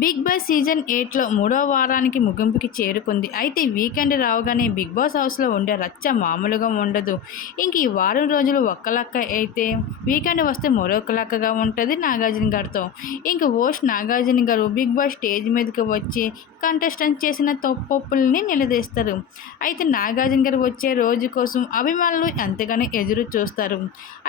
Big boss season ఎయిట్లో మూడో వారానికి ముగింపుకి చేరుకుంది. అయితే వీకెండ్ రావగానే బిగ్ బాస్ హౌస్లో ఉండే రచ్చ మామూలుగా ఉండదు. ఇంక ఈ వారం రోజులు ఒక్క లక్క అయితే వీకెండ్ వస్తే మరొక లక్కగా ఉంటుంది నాగార్జున గారితో. ఇంక ఓస్ట్ నాగార్జున గారు బిగ్ బాస్ స్టేజ్ మీదకి వచ్చి కంటెస్టెంట్ చేసిన తప్పొప్పుల్ని నిలదీస్తారు. అయితే నాగార్జున గారు వచ్చే రోజు కోసం అభిమానులు ఎంతగానో ఎదురు చూస్తారు.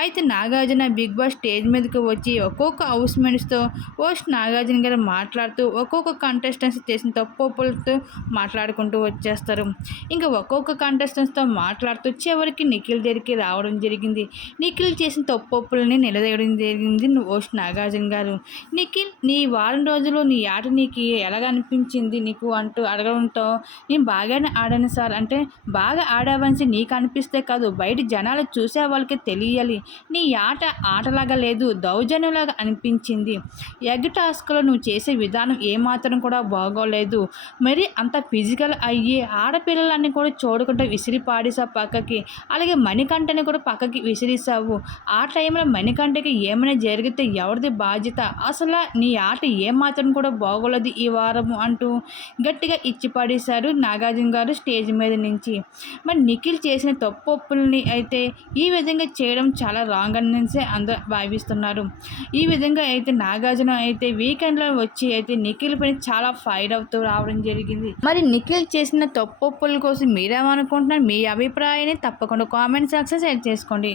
అయితే నాగార్జున బిగ్ బాస్ స్టేజ్ మీదకి వచ్చి ఒక్కొక్క హౌస్ మేట్స్తో హోస్ట్ నాగార్జున గారు మాట్లాడుతూ ఒక్కొక్క కంటెస్టెంట్స్ చేసిన తప్పులతో మాట్లాడుకుంటూ వచ్చేస్తారు. ఇంకా ఒక్కొక్క కంటెస్టెంట్స్తో మాట్లాడుతూ చివరికి నిఖిల్ దగ్గరికి రావడం జరిగింది. నిఖిల్ చేసిన తప్పులని నిలదీయడం జరిగింది ఓష్ నాగార్జున గారు. నిఖిల్ నీ వారం రోజులు నీ ఆట నీకు ఎలాగ అనిపించింది? నీకు అంటూ అడగడంతో నేను బాగానే ఆడాను సార్. అంటే బాగా ఆడావని నీకు అనిపిస్తే కాదు బయట జనాలు చూసే వాళ్ళకి తెలియాలి. నీ ఆట ఆటలాగా లేదు దౌర్జన్యంలాగా అనిపించింది. ఎగ్ టాస్క్లో నువ్వు చేసే విధానం ఏమాత్రం కూడా బాగోలేదు. మరి అంత ఫిజికల్ అయ్యి ఆడపిల్లలన్నీ కూడా చూడకుండా విసిరి పాడేసావు పక్కకి. అలాగే మణికంఠని కూడా పక్కకి విసిరిసావు ఆ టైంలో మణికంఠకి ఏమైనా జరిగితే ఎవరిది బాధ్యత? అసలు నీ ఆట ఏమాత్రం కూడా బాగోలేదు ఈ వారము అంటూ గట్టిగా ఇచ్చి పడేశారు నాగార్జున గారు స్టేజ్ మీద నుంచి. మరి నిఖిల్ చేసిన తప్పొప్పుల్ని అయితే ఈ విధంగా చేయడం చాలా రాంగ్ అనేసి అందరూ భావిస్తున్నారు. ఈ విధంగా అయితే నాగార్జున అయితే వీకెండ్లో వచ్చి అయితే నిఖిల్ పైన చాలా ఫైర్ అవుతూ రావడం జరిగింది. మరి నిఖిల్ చేసిన తప్పు ఒప్పుల కోసం మీరేమనుకుంటున్నారు? మీ అభిప్రాయాన్ని తప్పకుండా కామెంట్ సెక్షన్ షేర్ చేసుకోండి.